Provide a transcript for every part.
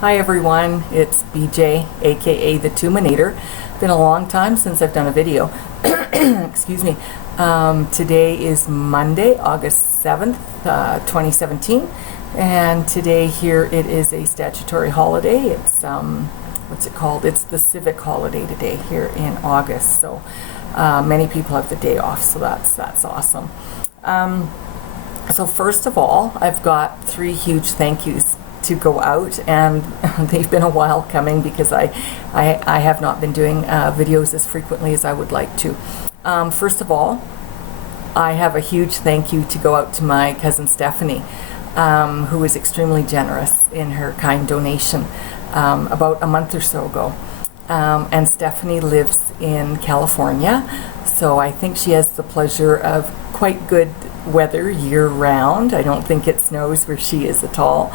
Hi everyone, it's BJ, aka the Tuminator. Been a long time since I've done a video. Excuse me. Today is Monday, August 7th, 2017, and today here it is a statutory holiday. It's what's it called? It's the civic holiday today here in August. So many people have the day off, so that's awesome. So first of all, I've got 3 huge thank yous to go out, and they've been a while coming because I have not been doing videos as frequently as I would like to. First of all, I have a huge thank you to go out to my cousin Stephanie, who was extremely generous in her kind donation about a month or so ago. And Stephanie lives in California, so I think she has the pleasure of quite good weather year-round. I don't think it snows where she is at all.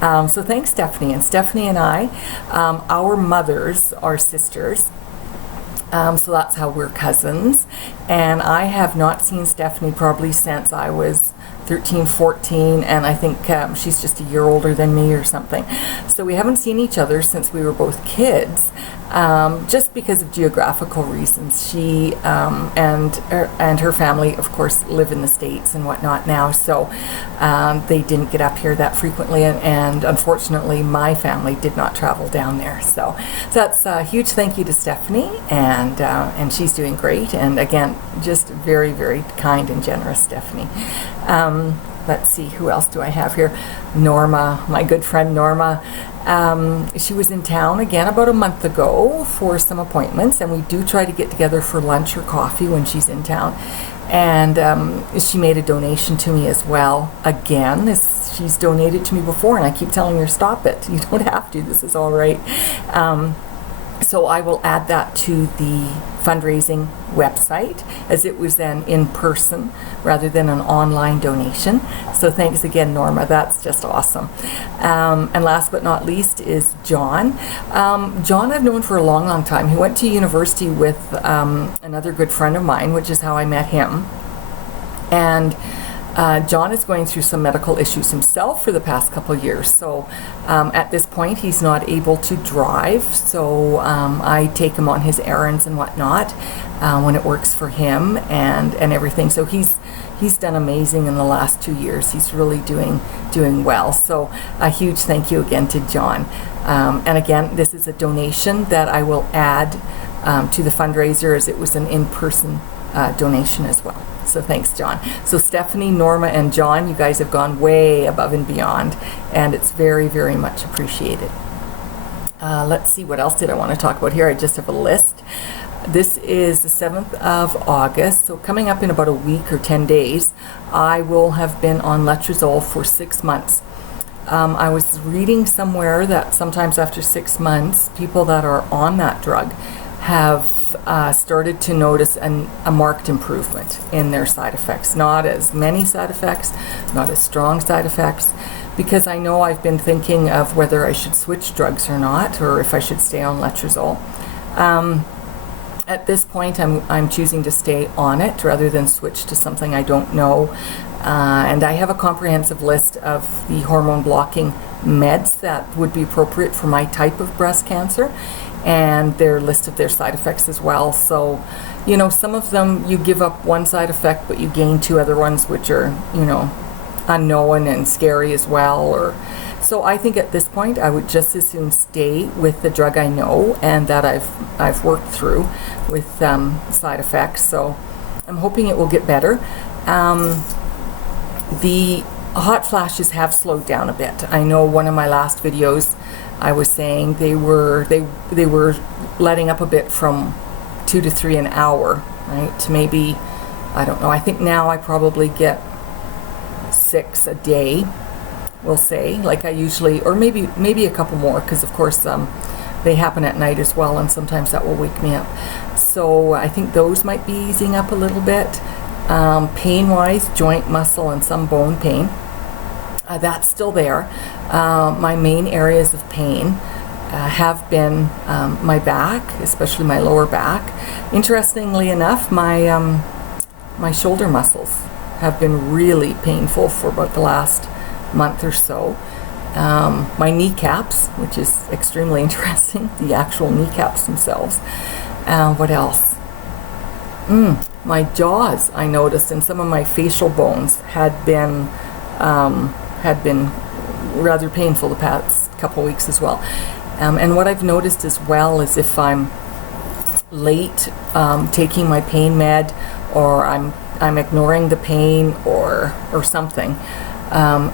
So thanks, Stephanie. And Stephanie and I, our mothers are sisters. So that's how we're cousins. And I have not seen Stephanie probably since I was 13, 14, and I think she's just a year older than me or something. So we haven't seen each other since we were both kids, just because of geographical reasons. She and her family, of course, live in the States and whatnot now, so they didn't get up here that frequently, and unfortunately my family did not travel down there. So that's a huge thank you to Stephanie, and she's doing great, and again, just very, very kind and generous Stephanie. Let's see, who else do I have here? Norma, my good friend Norma. She was in town again about a month ago for some appointments, and we do try to get together for lunch or coffee when she's in town. And she made a donation to me as well. Again, she's donated to me before, and I keep telling her, stop it. You don't have to. This is all right. So I will add that to the fundraising website, as it was then in person rather than an online donation. So thanks again, Norma. That's just awesome. And last but not least is John. John I've known for a long, long time. He went to university with another good friend of mine, which is how I met him. And John is going through some medical issues himself for the past couple of years, so at this point he's not able to drive, so I take him on his errands and whatnot when it works for him and everything. So he's done amazing in the last 2 years. He's really doing well. So a huge thank you again to John. And again, this is a donation that I will add to the fundraiser, as it was an in-person donation as well. So thanks, John. So Stephanie, Norma, and John, you guys have gone way above and beyond, and it's very, very much appreciated. Let's see, what else did I want to talk about here? I just have a list. This is the 7th of August, so coming up in about a week or 10 days, I will have been on letrozole for 6 months. I was reading somewhere that sometimes after 6 months, people that are on that drug have started to notice a marked improvement in their side effects. Not as many side effects, not as strong side effects, because I know I've been thinking of whether I should switch drugs or not, or if I should stay on letrozole. At this point, I'm choosing to stay on it rather than switch to something I don't know. And I have a comprehensive list of the hormone blocking meds that would be appropriate for my type of breast cancer, and their list of their side effects as well. So, you know, some of them you give up one side effect, but you gain 2 other ones, which are, you know, unknown and scary as well. So I think at this point I would just as soon stay with the drug I know and that I've worked through with side effects. So I'm hoping it will get better. The hot flashes have slowed down a bit. I know one of my last videos I was saying they were letting up a bit from 2 to 3 an hour, right? To maybe, I don't know, I think now I probably get 6 a day, we'll say, like I usually, or maybe a couple more, because of course they happen at night as well, and sometimes that will wake me up. So I think those might be easing up a little bit. Pain-wise, joint, muscle, and some bone pain. That's still there. My main areas of pain have been my back, especially my lower back. Interestingly enough, my shoulder muscles have been really painful for about the last month or so. my kneecaps, which is extremely interesting, the actual kneecaps themselves. What else? My jaws, I noticed, and some of my facial bones had been rather painful the past couple weeks as well. And what I've noticed as well is if I'm late taking my pain med, or I'm ignoring the pain or something,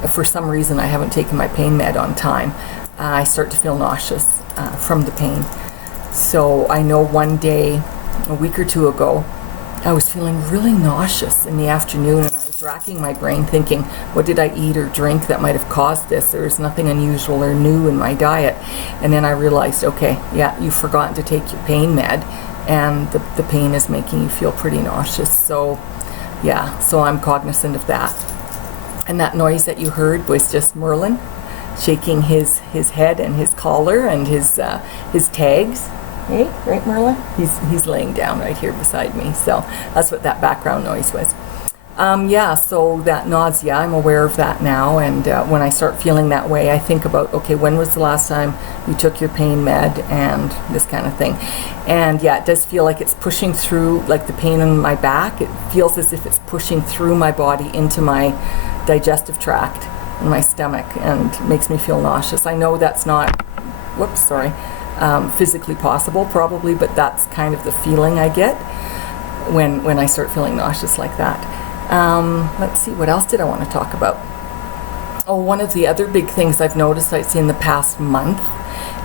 for some reason I haven't taken my pain med on time, I start to feel nauseous from the pain. So I know one day, a week or two ago, I was feeling really nauseous in the afternoon, and I was racking my brain thinking, what did I eat or drink that might have caused this? There was nothing unusual or new in my diet. And then I realized, okay, yeah, you've forgotten to take your pain med, and the pain is making you feel pretty nauseous. So yeah, so I'm cognizant of that. And that noise that you heard was just Merlin shaking his head and his collar and his tags. Hey, right, Merlin? He's laying down right here beside me. So that's what that background noise was. Yeah, so that nausea, I'm aware of that now, and when I start feeling that way, I think about, okay, when was the last time you took your pain med, and this kind of thing. And yeah, it does feel like it's pushing through, like the pain in my back, it feels as if it's pushing through my body into my digestive tract and my stomach, and makes me feel nauseous. I know that's not, physically possible probably, but that's kind of the feeling I get when I start feeling nauseous like that. Let's see, what else did I want to talk about? Oh, one of the other big things I've noticed, I'd say in the past month,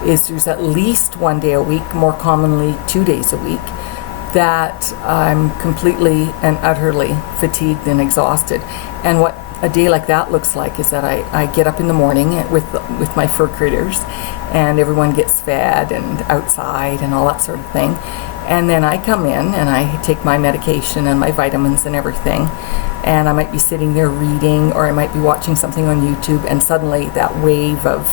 is there's at least one day a week, more commonly 2 days a week, that I'm completely and utterly fatigued and exhausted. And what a day like that looks like is that I get up in the morning with my fur critters, and everyone gets fed and outside and all that sort of thing. And then I come in and I take my medication and my vitamins and everything, and I might be sitting there reading, or I might be watching something on YouTube, and suddenly that wave of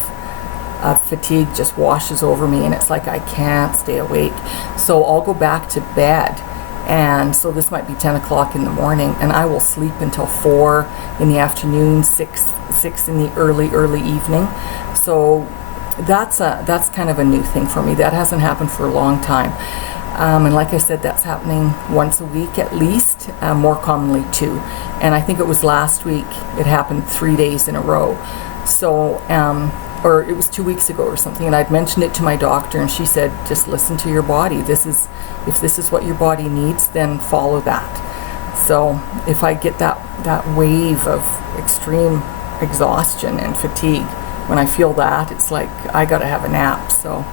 fatigue just washes over me, and it's like I can't stay awake. So I'll go back to bed, and so this might be 10 o'clock in the morning, and I will sleep until 4 in the afternoon, 6 in the early evening. So that's kind of a new thing for me. That hasn't happened for a long time. And like I said, that's happening once a week at least, more commonly 2. And I think it was last week it happened 3 days in a row. So, or it was 2 weeks ago or something, and I'd mentioned it to my doctor, and she said, just listen to your body. If this is what your body needs, then follow that. So if I get that wave of extreme exhaustion and fatigue, when I feel that, it's like I gotta have a nap. So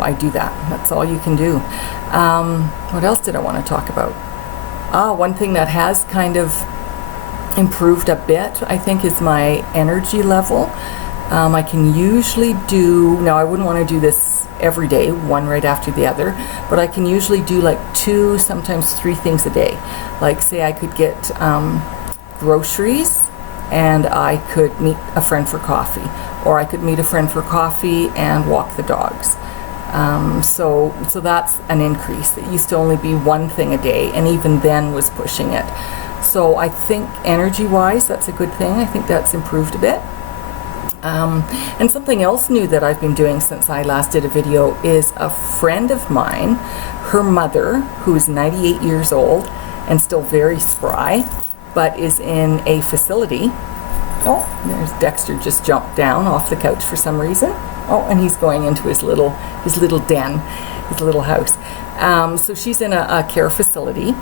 I do that. That's all you can do. What else did I want to talk about? One thing that has kind of improved a bit, I think, is my energy level. I can usually do, now I wouldn't want to do this every day, one right after the other, but I can usually do like 2, sometimes 3 things a day. Like say I could get groceries, and I could meet a friend for coffee, or I could meet a friend for coffee and walk the dogs. So that's an increase. It used to only be 1 thing a day, and even then was pushing it. So I think energy-wise, that's a good thing. I think that's improved a bit. And something else new that I've been doing since I last did a video is a friend of mine, her mother, who is 98 years old and still very spry, but is in a facility. Oh, there's Dexter, just jumped down off the couch for some reason. Oh, and he's going into his little den, his little house. So she's in a care facility,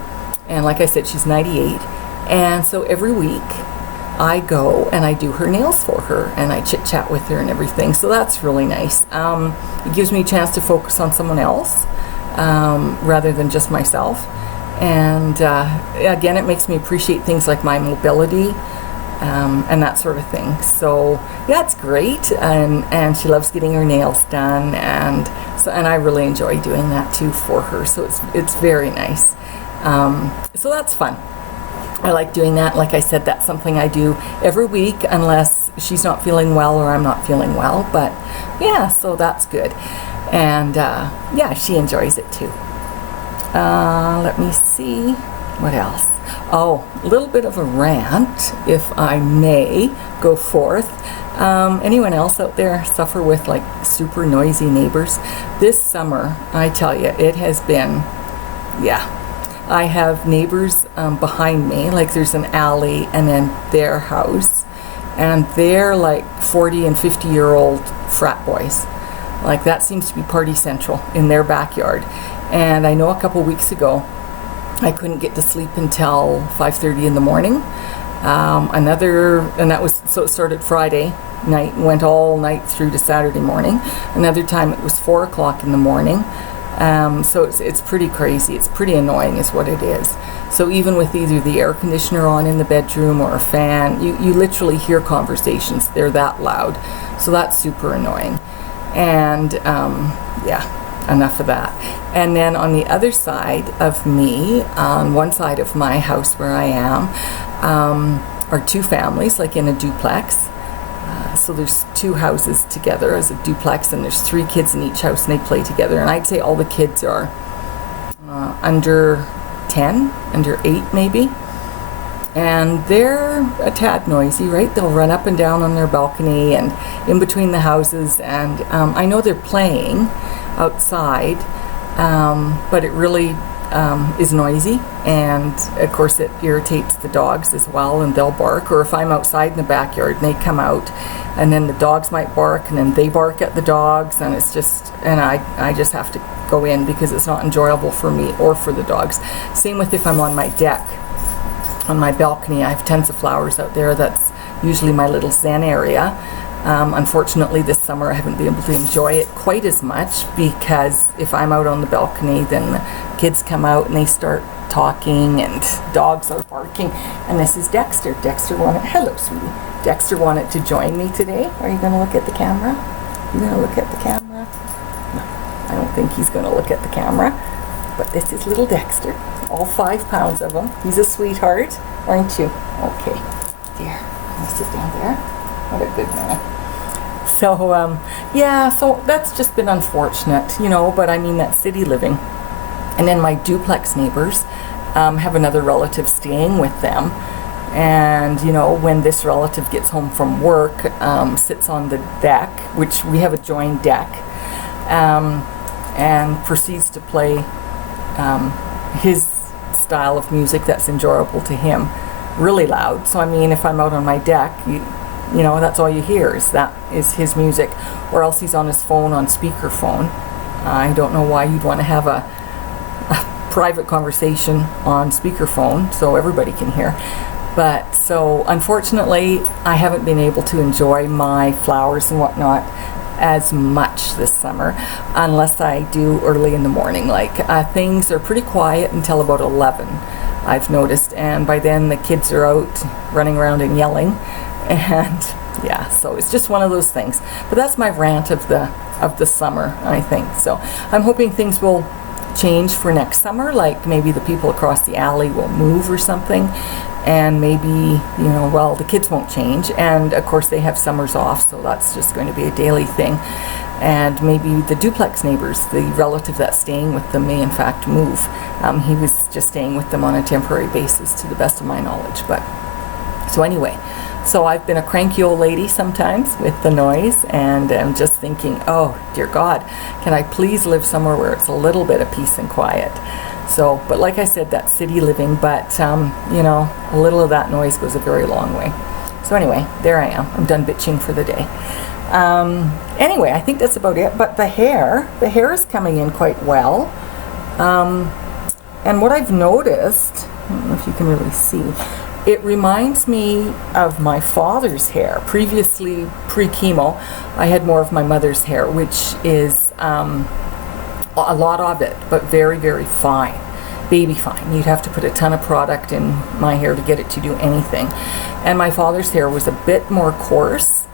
and like I said, she's 98. And so every week I go and I do her nails for her, and I chit chat with her and everything. So that's really nice. It gives me a chance to focus on someone else rather than just myself. And again, it makes me appreciate things like my mobility and that sort of thing. So yeah, it's great, and she loves getting her nails done, and I really enjoy doing that too for her. So it's very nice. So that's fun. I like doing that. Like I said, that's something I do every week unless she's not feeling well or I'm not feeling well. But yeah, so that's good. And yeah, she enjoys it too. Let me see. What else? Oh, a little bit of a rant, if I may go forth. Anyone else out there suffer with like super noisy neighbors? This summer, I tell you, it has been, yeah. I have neighbors behind me, like there's an alley and then their house, and they're like 40 and 50-year-old frat boys. Like that seems to be party central in their backyard. And I know a couple weeks ago, I couldn't get to sleep until 5:30 in the morning. And that was, so it started Friday night and went all night through to Saturday morning. Another time it was 4 o'clock in the morning. So it's pretty crazy. It's pretty annoying is what it is. So even with either the air conditioner on in the bedroom or a fan, you literally hear conversations. They're that loud. So that's super annoying. And yeah, enough of that. And then on the other side of me, on one side of my house where I am, are two families, like in a duplex. So there's two houses together as a duplex, and there's 3 kids in each house, and they play together. And I'd say all the kids are under 10, under 8 maybe. And they're a tad noisy, right? They'll run up and down on their balcony and in between the houses. And I know they're playing outside, but it really is noisy, and of course it irritates the dogs as well, and they'll bark. Or if I'm outside in the backyard and they come out, and then the dogs might bark, and then they bark at the dogs, and it's just, and I just have to go in because it's not enjoyable for me or for the dogs. Same with if I'm on my deck, on my balcony. I have tons of flowers out there. That's usually my little zen area. Unfortunately, this summer I haven't been able to enjoy it quite as much, because if I'm out on the balcony, then the kids come out and they start talking and dogs are barking. And this is Dexter. Dexter wanted, hello sweetie. Dexter wanted to join me today. Are you going to look at the camera? You going to look at the camera? No, I don't think he's going to look at the camera. But this is little Dexter. All 5 pounds of him. He's a sweetheart, aren't you? Okay. There. I'm going to sit down there. What a good man. So, yeah, so that's just been unfortunate, you know, but I mean, that's city living. And then my duplex neighbors have another relative staying with them. And, you know, when this relative gets home from work, sits on the deck, which we have a joined deck, and proceeds to play his style of music that's enjoyable to him, really loud. So, I mean, if I'm out on my deck, you know, that's all you hear is his music, or else he's on his phone on speakerphone. I don't know why you'd want to have a private conversation on speakerphone so everybody can hear. But so unfortunately, I haven't been able to enjoy my flowers and whatnot as much this summer, unless I do early in the morning. Like things are pretty quiet until about 11, I've noticed, and by then the kids are out running around and yelling. And yeah, so it's just one of those things. But that's my rant of the summer, I think. So I'm hoping things will change for next summer, like maybe the people across the alley will move or something, and maybe, you know, well, the kids won't change, and of course they have summers off, so that's just going to be a daily thing. And maybe the duplex neighbors, the relative that's staying with them, may in fact move. He was just staying with them on a temporary basis, to the best of my knowledge. But so anyway, so I've been a cranky old lady sometimes with the noise, and I'm just thinking, oh dear God, can I please live somewhere where it's a little bit of peace and quiet? So, but like I said, that's city living, but you know, a little of that noise goes a very long way. So anyway, there I am. I'm done bitching for the day. Anyway, I think that's about it. But the hair is coming in quite well. And what I've noticed, I don't know if you can really see, it reminds me of my father's hair. Previously, pre-chemo, I had more of my mother's hair, which is a lot of it, but very, very fine. Baby fine. You'd have to put a ton of product in my hair to get it to do anything. And my father's hair was a bit more coarse.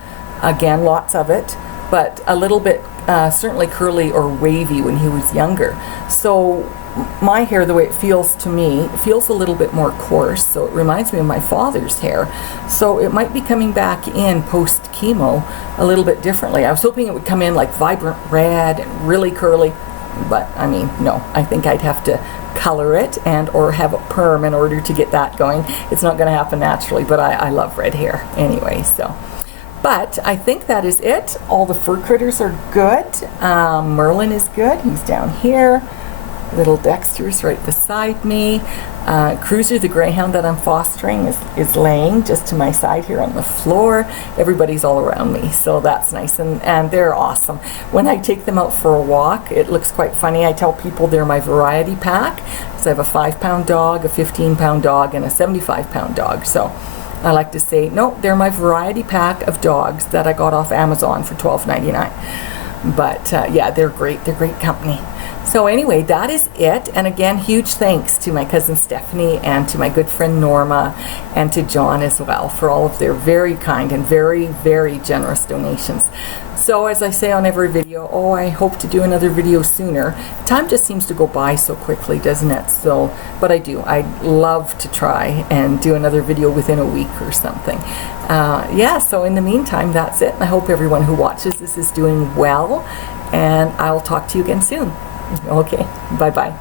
Again, lots of it, but a little bit certainly curly or wavy when he was younger. So my hair, the way it feels to me, it feels a little bit more coarse, so it reminds me of my father's hair. So it might be coming back in post-chemo a little bit differently. I was hoping it would come in like vibrant red and really curly, but I mean, no, I think I'd have to color it and or have a perm in order to get that going. It's not going to happen naturally, but I love red hair anyway, so. But I think that is it. All the fur critters are good. Merlin is good. He's down here. Little Dexter's right beside me. Cruiser, the greyhound that I'm fostering, is laying just to my side here on the floor. Everybody's all around me, so that's nice, and they're awesome. When I take them out for a walk, it looks quite funny. I tell people they're my variety pack, because I have a 5-pound dog, a 15-pound dog, and a 75-pound dog. So I like to say, no, they're my variety pack of dogs that I got off Amazon for $12.99. But yeah, they're great. They're great company. So anyway, that is it. And again, huge thanks to my cousin Stephanie and to my good friend Norma and to John as well for all of their very kind and very, very generous donations. So as I say on every video, oh, I hope to do another video sooner. Time just seems to go by so quickly, doesn't it? So, but I do. I'd love to try and do another video within a week or something. Yeah, so in the meantime, that's it. And I hope everyone who watches this is doing well. And I'll talk to you again soon. Okay, bye-bye.